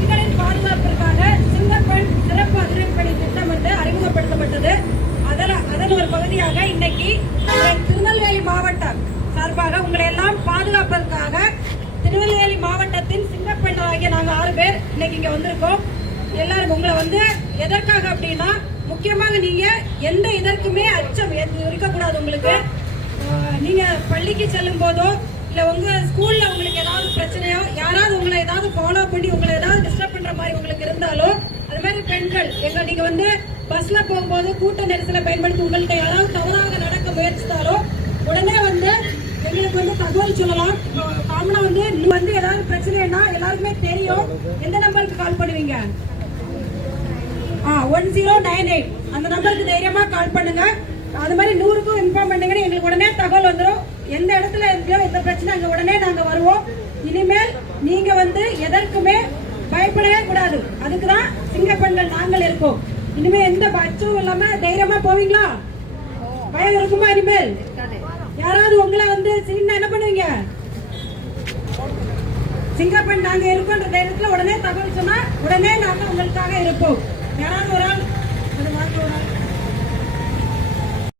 பெண்களின் பாதுகாப்பிற்காக சிங்கப்பெண் சிறப்பு அதிரடிப்படை திட்டம் வந்து அறிமுகப்படுத்தப்பட்டது. அதன் ஒரு பகுதியாக இன்னைக்கு திருநெல்வேலி மாவட்டம் சார்பாக உங்களை எல்லாம் பாதுகாப்பதற்காக திருநெல்வேலி மாவட்டத்தின் சிங்கப்பெண் ஆகிய நாங்கள் 6 பேர் இன்னைக்கு இங்க வந்திருக்கோம். எல்லாரும் உங்களை வந்து எதற்காக அப்படின்னா, முக்கியமாக நீங்க எந்த இதற்குமே அச்சம் இருக்கக்கூடாது. உங்களுக்கு நீங்க பள்ளிக்கு செல்லும் போதோ இல்ல உங்க ஸ்கூல்ல உங்களுக்கு ஏதாவது பிரச்சனையோ, யாராவது உங்களை ஏதாவது ஃபாலோ பண்ணி உங்களை ஏதாவது டிஸ்டர்ப் பண்ற மாதிரி உங்களுக்கு இருந்தாலோ, அது மாதிரி பெண்கள் நீங்க வந்து பஸ்ல போகும்போது கூட்ட நெரிசலை பயன்படுத்தி உங்கள்கிட்ட யாராவது தவறாக நடக்க முயற்சித்தாலோ உடனே வந்து எங்களுக்கு வந்து தகவல் சொல்லலாம். காமனா வந்து ஏதாவது பிரச்சனைனா எல்லாருக்குமே தெரியும். எந்த நம்பருக்கு கால் பண்ணுவீங்க? 1098 அந்த நம்பருக்கு தைரியமா கால் பண்ணுங்க. அது மாதிரி 100க்கும் இன்ஃபார்ம் பண்ணுங்கன்னு எங்களுக்கு உடனே தகவல் வந்துடும். எந்த இடத்துல இருக்கோ எந்த பிரச்சனை அங்க உடனே நாங்க வருவோம். இனிமேல் நீங்க வந்து எதற்குமே பயப்படவே கூடாது. அதுக்குதான் சிங்கப்பெண்கள் நாங்கள் இருக்கோம். இனிமே எந்த பட்சமும் இல்லாம தைரியமா போவீங்களா? பயம் இருக்குமா? இனிமேல் யாராவது உங்களை வந்து சீனா என்ன பண்ணுவீங்க? சிங்கப்பெண் நாங்க இருக்கோன்ற தைரியத்துல உடனே தகவல் சொன்னா உடனே நாங்க உங்களுக்காக இருப்போம். யாராவது ஒரு ஆள்